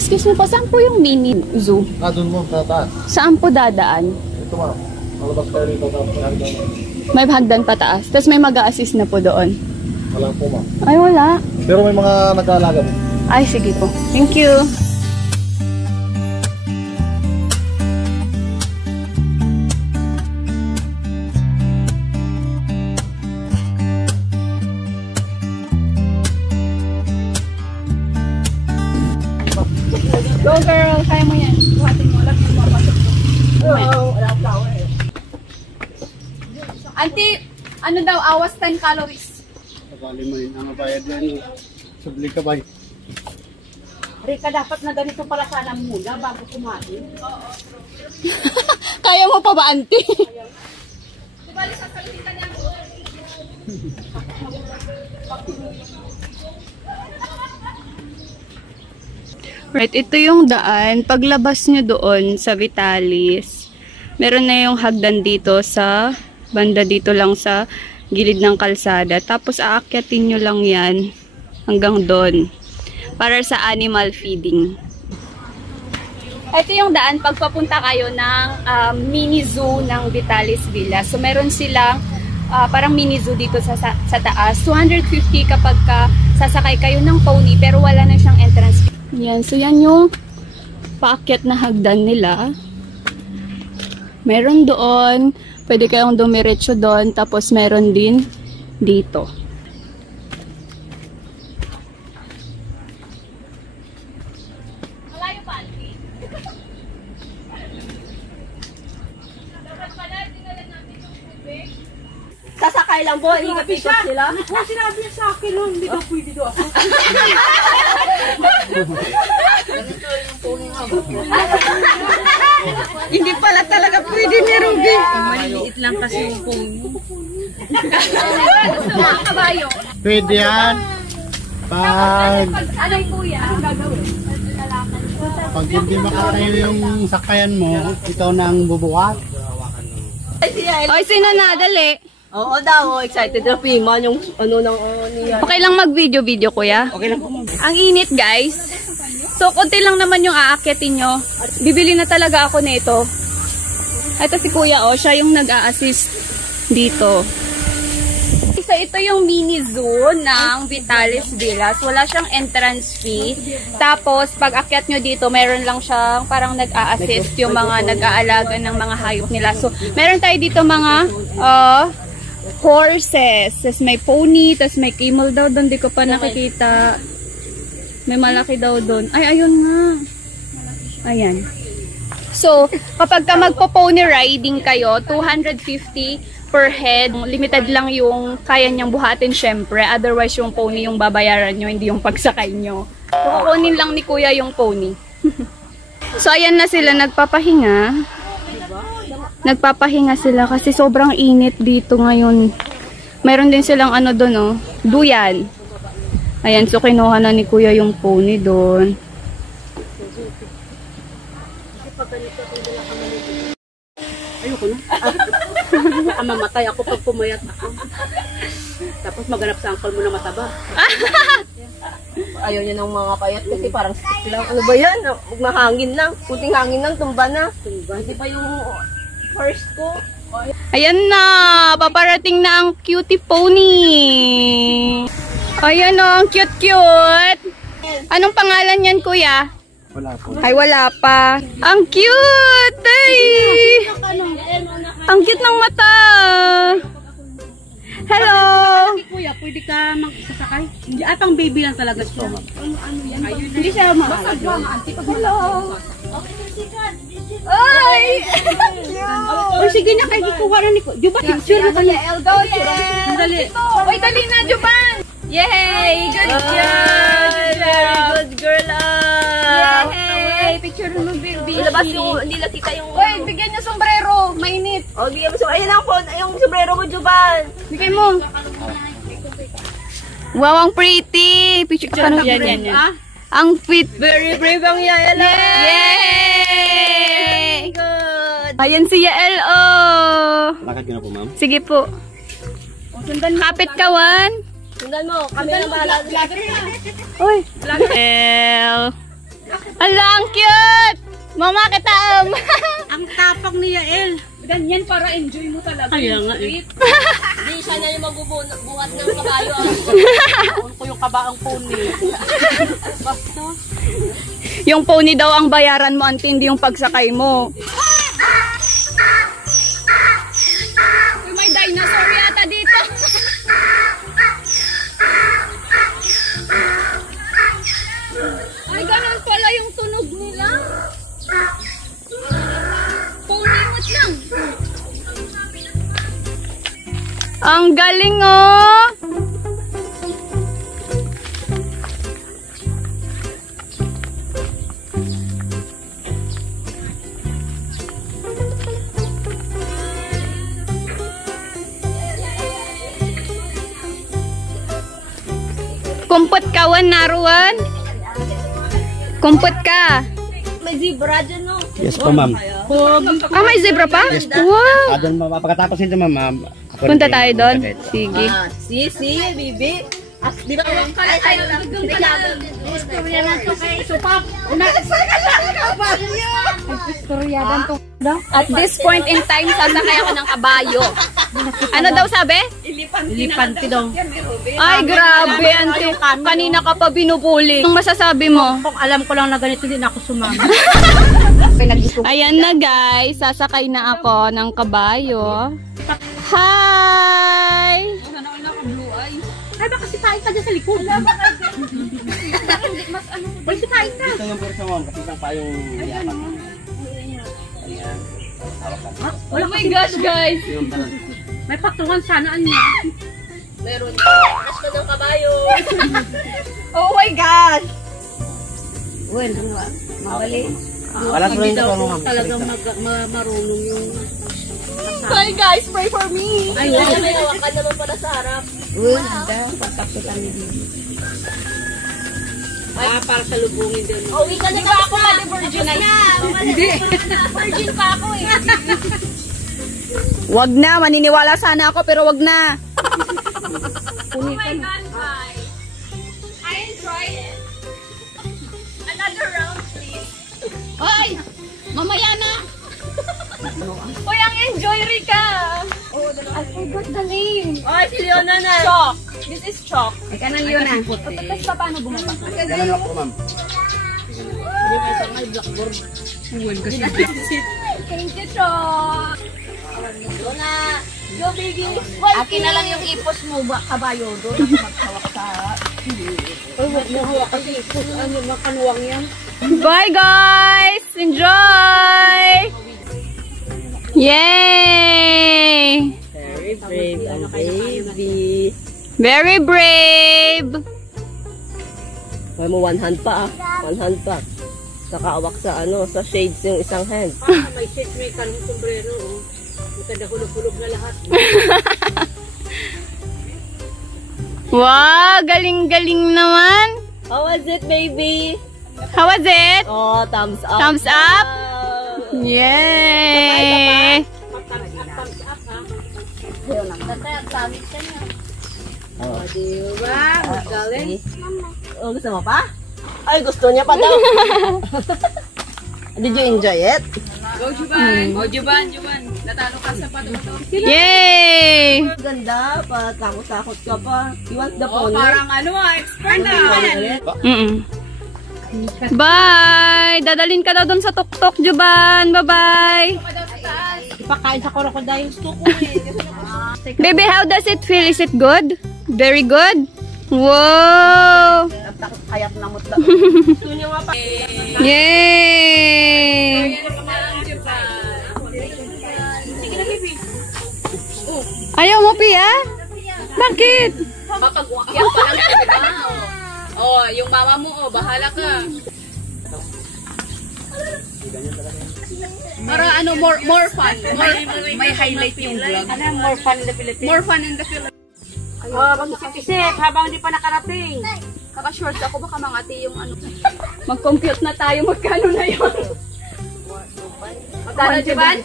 Excuse me po, saan po yung mini zoo? Doon mo, tataas. Saan po dadaan? Ito ma'am. Malabas kayo rito. May hagdan pataas. Tapos may mag-a-assist na po doon. Wala po ma'am. Ay, wala. Pero may mga nag-aalaga po. Ay, sige po. Thank you. Go girl, kaya mo yan. Buhatin mo, lagi mo mapasok mo. Auntie, ano daw, awas 10 calories. Sabali mo rin ang bayad yan. Subli ka ba? Rika, dapat na ganito pala sana muna bago kumain. Oo. Kaya mo pa ba, auntie? Subali sa kalitan niya. Right, ito yung daan. Paglabas nyo doon sa Vitalis, meron na yung hagdan dito sa banda dito lang sa gilid ng kalsada. Tapos aakyatin nyo lang yan hanggang doon para sa animal feeding. Ito yung daan pagpapunta kayo ng mini zoo ng Vitalis Villa. So meron silang parang mini zoo dito sa taas. 250 kapag sasakay kayo ng pony pero wala na siyang entrance fee. Yan, so yan yung paakyat na hagdan nila. Meron doon, pwede kayong dumiretso doon, tapos meron din dito. Malayo pa, Auntie. Sasakay lang po, ikapikot sila. Oh, sinabi niya sa akin nun, hindi daw pwede daw ako. Hindi pala talaga pwede ni Ruby. Maliliit lang kasi yung pony. Gusto mo ang kabayo? Pwede yan. Anong kuya ang gagawin? Pag hindi makatayo yung sakayan mo, ikaw na ang bubuhat. Oy, sino na? Dali. Oo daw, excited na piman yung ano nang niya. Okay lang mag-video-video, kuya? Okay lang po. Ang init, guys. So, konti lang naman yung aakyatin nyo. Bibili na talaga ako nito. Ito si kuya, oh. Siya yung nag-a-assist dito. So, ito yung mini zoo ng Vitalis Villas. Wala siyang entrance fee. Tapos, pag akyat nyo dito, meron lang siyang parang nag-a-assist yung mga nag-aalaga ng mga hayop nila. So, meron tayo dito mga horses. Tapos may pony. Tapos may camel daw doon. Di ko pa nakikita. May malaki daw doon. Ay, ayun nga. Ayan. So, kapag ka magpo-pony riding kayo, 250 per head. Limited lang yung kaya niyang buhatin syempre. Otherwise, yung pony yung babayaran nyo, hindi yung pagsakay nyo. So, kukunin lang ni kuya yung pony. So, ayan na sila. Nagpapahinga. Nagpapahinga sila kasi sobrang init dito ngayon. Meron din silang ano doon, oh. Duyan. Ayan, so kinuha na ni kuya yung pony doon. Ayoko na. Baka mamatay ako pag pumayat ako. Tapos maghanap sa uncle mo na mataba. Ayaw niya ng mga payat kasi parang stick lang. Ano ba yan? Mahangin lang. Kunting hangin lang, tumba na. Tumba. Hindi pa yung first ko. Ayan na! Paparating na ang cutie pony! Ayan o, ang cute-cute! Anong pangalan yan, kuya? Wala po. Ay, wala pa. Ang cute! Ay! Ang cute ng mata! Hello! Kuya, pwede ka magsasakay? Hindi, pang baby lang talaga siya. Ano yan? Hindi siya mahal. Hello! Ay! O sige na, kay kukuha na ni Kuya. Diba, picture na kanya. Elgo, yes! Dali. Uy, dali na, Juban! Yay! Good girl! Very good girl. Yay! Picture mo, baby. Ilabas yung, hindi nakita yung... Uy, bigyan niyo sombrero. Mainit. O, bigyan mo so, ayun ang phone, yung sombrero mo, Juban. Bigay mo. Wow, ang pretty. Picture ka na. Yan. Ang fit. Very brave ang Yael. Yay! Good. Ayan si Yael, oh. Lakad ka na po, ma'am. Sige po. Kapit kawan. Sundan mo, kami na bahala. Uy. Yael. Ala, ang cute! Mama, kita! Ang tapang ni Yael. Ganyan para enjoy mo talaga. Kaya nga eh. Hindi siya na yung magbubuhat ng kabayo. Kung ko yung kabaang pony. Basta. Yung pony daw ang bayaran mo, auntie, hindi yung pagsakay mo. Uy, may dinosaur yata dito. Ay, ganun pala yung tunog nila. Pony lang. Ang galing oh! Kumput ka, Wan, naruan? Kumput ka. May zebra dyan, no? Yes po, ma'am. Ah, may zebra pa? Yes po. Wow! Doon, pagkatapos nito, ma'am. Punta tayo doon? Sige. Si, bibi. As, di ba? Ay, istorya na ito kay Supap. At this point in time, sasakay ako ng kabayo. Ano daw sabi? Ilipanti daw. Ay, grabe, auntie. Kanina ka pa binubuli. Anong masasabi mo? Kung alam ko lang na ganito din ako sumama. Ayan na guys, sasakay na ako ng kabayo. Hi! Ay, baka sipain ka dyan sa likod. Ay, sipain ka. Ito yung version, ma'am. Kasi pa yung yapak. Ayan. Oh my gosh, guys! May patungan sanaan niya. Meron. Akas ka ng kabayo. Oh my gosh! Well, mabali. Wala sa rin ito, ma'am. Talagang marunong yung... Hi guys, pray for me! Ay, may hawakan naman pala sa harap. para sa lubungin din. Uwi ka na ako ma-virgin na. Hindi. Virgin pa ako eh. Wag na, maniniwala sana ako pero wag na. Oh my God, guys. I enjoyed it. Another round, please. Hoy! Mamaya na! Hoy, ang enjoy, Rika! I forgot the name. Ay, si Leona na. Chalk. This is chalk. Ika na, Leona. Tapos pa paano bumaba? Ganun lang po, ma'am. Thank you, chalk. Leona. Go, baby. Akin na lang yung ipos mo, kabayo. Doon ako maghawak sa... Ay, wag mo hawak kasi ipos. Ano, makanuwang yan. Bye, guys! Enjoy! Yay! Very brave ang baby. Very brave! May mo one hand pa ah. One hand pa. Nakaawak sa sa shades yung isang hand. May shades, may kanong sombrero. Magkadahulog-hulog na lahat. Wow! Galing-galing naman! How was it, baby? How was it? Oh, thumbs up. Thumbs up? Wow. Yay! Thumbs up, ha? Oh, diba? Magaling. Oh, gusto mo pa? Ay, gusto niya pa daw. Did you enjoy it? Go, Juban! Go, Juban! Natalo ka sa pato-pato. Yay! Ganda pa. Takot-takot ka pa. You want the pony? Expert Bye! Dadalhin ka daw dun sa tuktok, Juban. Bye-bye! Ipakain sa crocodiles to ko eh. Baby, how does it feel? Is it good? Very good? Wow! Kayak namot na. Yay! Ayaw mo, Pia? Bakit? Mapag-uakyan pa lang siya, diba? Oh, yung mama mo, bahala ka. Para more fun. May highlight yung vlog. Ano, more fun in the Philippines? More fun in the Philippines. Oh, mag-isip-isip habang hindi pa nakarating. Kaka-shorts ako, baka mangati yung Mag-compute na tayo, magkano na yun? Magkano, Juban?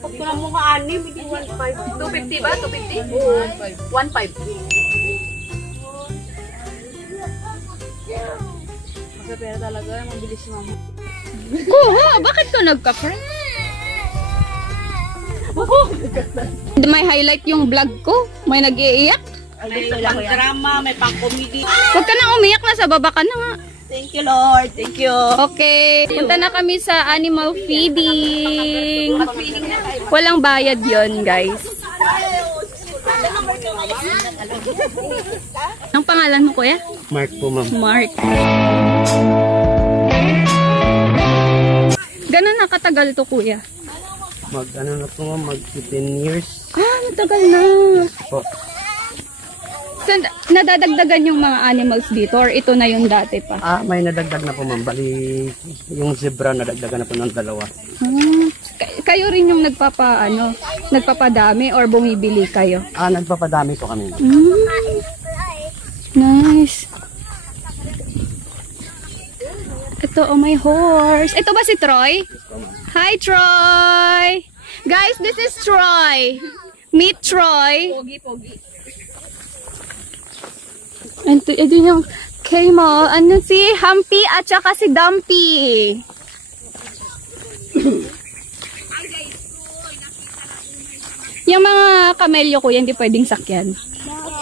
Pag ko lang mga anim, hindi 1.5. 250 ba? 250? Oo. 1.5. nagpapera talaga. Mabilis si mama. Kuha! Bakit ka nagka-friend? May highlight yung vlog ko. May nag-iiyak. May pang drama, may pang comedy. Huwag ka na umiyak. Nasa baba ka na nga. Thank you, Lord. Thank you. Okay. Punta na kami sa animal feeding. Walang bayad yon, guys. Ang pangalan mo, kuya? Mark po, ma'am. Mark. Gano'n na katagal to, kuya? Ano na po, ma'am? 10 years Matagal na. po. So, nadadagdagan yung mga animals dito or ito na yung dati pa? May nadagdag na po, ma'am. Bali, yung zebra nadagdagan na po ng 2. Kayo rin yung nagpapadami or bumibili kayo? Nagpapadami po kami. Nice. Ito, may horse. Ito ba si Troy? Hi, Troy! Guys, this is Troy. Meet Troy. Pogi. Ito yung camel. Ano si Humpy at saka si Dumpy. Yung mga kamelyo ko, hindi pwedeng sakyan.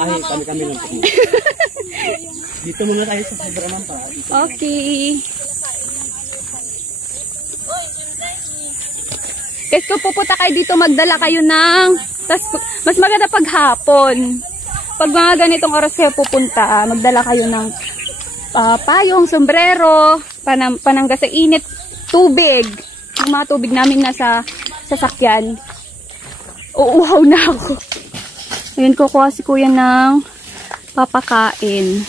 Kami lang po. Dito muna tayo sa zebra, ma'am. Okay. Guys, kung pupunta kayo dito, magdala kayo ng... mas maganda pag hapon. Pag mga ganitong oras kayo pupunta, magdala kayo ng payong, sombrero, panangga sa init, tubig. Yung mga tubig namin nasa sasakyan. Uuhaw na ako. Ayun, kukuha si kuya ng papakain.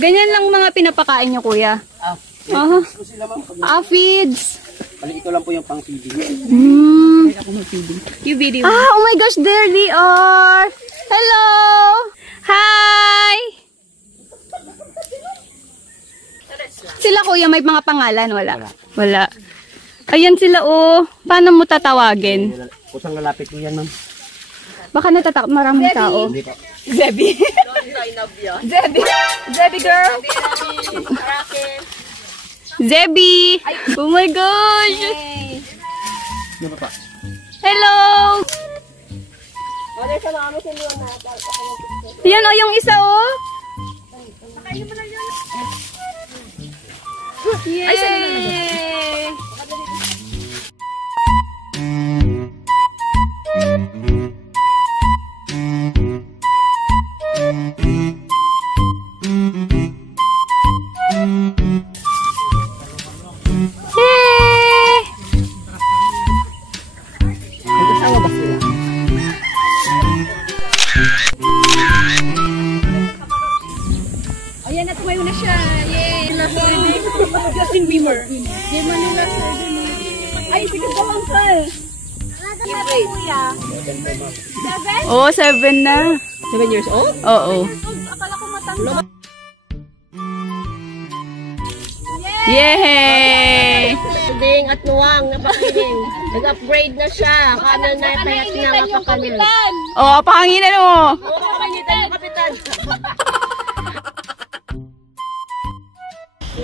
Ganyan lang mga pinapakain niyo, kuya. Feeds. Bali, ito lang po yung pang-feeding. You video. Oh my gosh, there they are. Hello. Hi. Sila, kuya, may mga pangalan? Wala. Ayan sila, oh. Paano mo tatawagin? Kusang lalapit po yan, ma'am. Baka maraming tao. Hindi po. Zebby. Zebby girl. Zebby. Oh my gosh. Ano pa? Hello. Yan, oh, yung isa, oh. Yay. Ayan, at tumayo na siya. Yay! Justin Bieber. Ay, sige ka, Uncle. Oh, 7 na. 7 years old? Oo. Akala ko matanda. Yay! Ding at nuwang, napakainin. Nag-upgrade na siya. Kanan na payat niya napakanin. Oh, pahanginan mo. Kapangitan yung kapitan.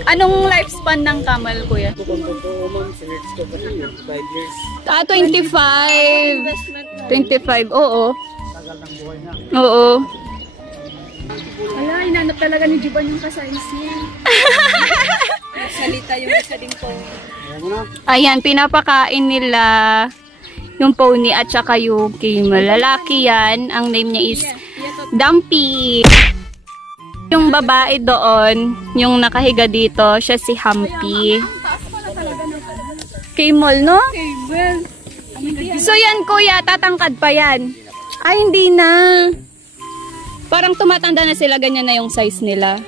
Anong lifespan ng camel, kuya? 5 years. 25. 25, oo. Tagal ng buhay na. Oo. Wala, inanap talaga ni Juban yung ka-size niya. Salita yung isa din po. Ayan, pinapakain nila yung pony at saka yung camel. Lalaki yan. Ang name niya is Dumpy. Yung babae doon, yung nakahiga dito, siya si Humpy. Camel, no? So yan, kuya, tatangkad pa yan. Ay, hindi na. Parang tumatanda na sila, ganyan na yung size nila.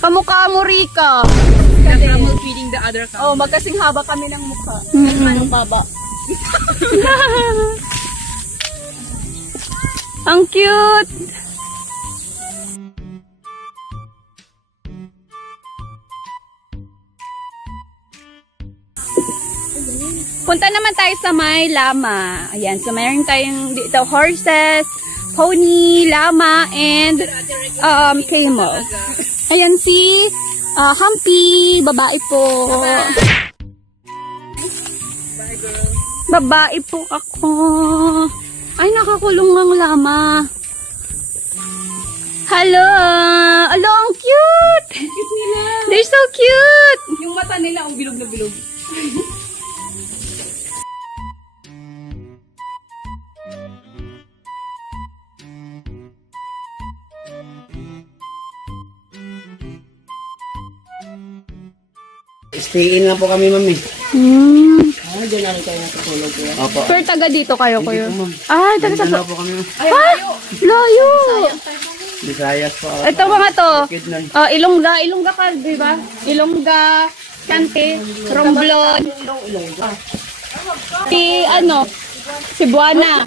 Kamukha mo, Rika. Camel feeding the other camel. Oh, magkasing haba kami ng mukha. Anong baba? Ang cute. Punta naman tayo sa may lama. Ayan, so mayroon tayong dito horses, pony, lama, and camel. Ayan si Humpy, babae po. Babae po ako. Ay, nakakulong ang lama. Hello! Hello, ang cute! Cute nila. They're so cute! Yung mata nila ang bilog na bilog. Stay in lang po kami, mami. Diyan na rin kayo natutulog kuya. Opo. Pero taga dito kayo, kuya. Ah, taga sa... Dito po kami. Ah! Layo! Visayas po. Ito mga to. Kid nun. Ilongga ka, di ba? Ilongga, Cante, Romblon. Si Cebuana.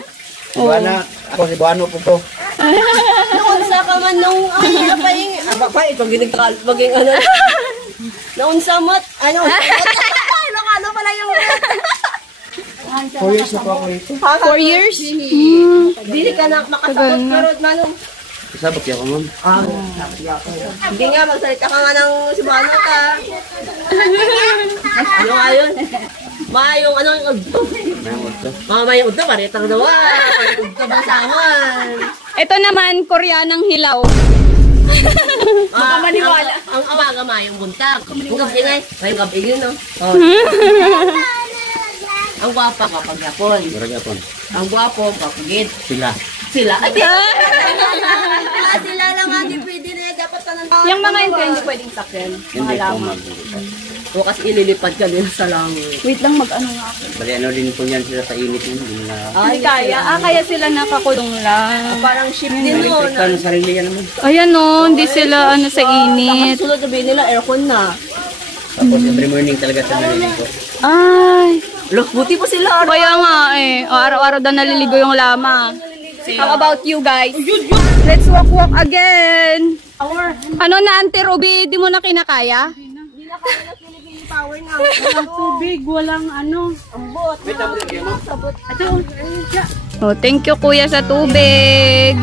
Buwana. Ako si Buano po po. Naunsa ka man nung ito ginagkal maging naunsa mat ano pala yung 4 years na po ako rito. 4 years? Dili ka na makasabot pero manong Sabot ako, ma'am. hindi nga magsalita ka nga ng Cebuano ka. Ano nga yun? Mayong ano yung udto? Mayong udto, paritang dawa. Udto basangan. Ito naman, Koreanang hilaw. Baka maniwala. Ang awaga mayong buntag. Ang gabi nga, mayong gabi yun, no? Ang gwapa, papagyapon. Maragapon. Ang gwapo, papagid. Sila. Sila? Ay, sila lang nga, di pwede na yan. Dapat tanong. Yung mga hindi pwedeng sakyan. Hindi po, ma'am. O kasi ililipad ka din sa langit. Wait lang, mag-ano nga ako. Bali, ano din po yan sila sa init yun. Hindi na... Hindi kaya. Kaya sila nakakulong lang. Parang ship din yun. Electrical sarili yan naman. Ayan o, hindi sila sa init. Sunod sabihin nila, aircon na. Tapos every morning talaga sa naliligo. Ay. Look, buti po sila. Kaya nga eh. Araw-araw daw naliligo yung lama. How about you guys? Let's walk again. Ano na, Auntie Ruby? Di mo na kinakaya? Walang tubig, walang ano. Oh, thank you kuya sa tubig.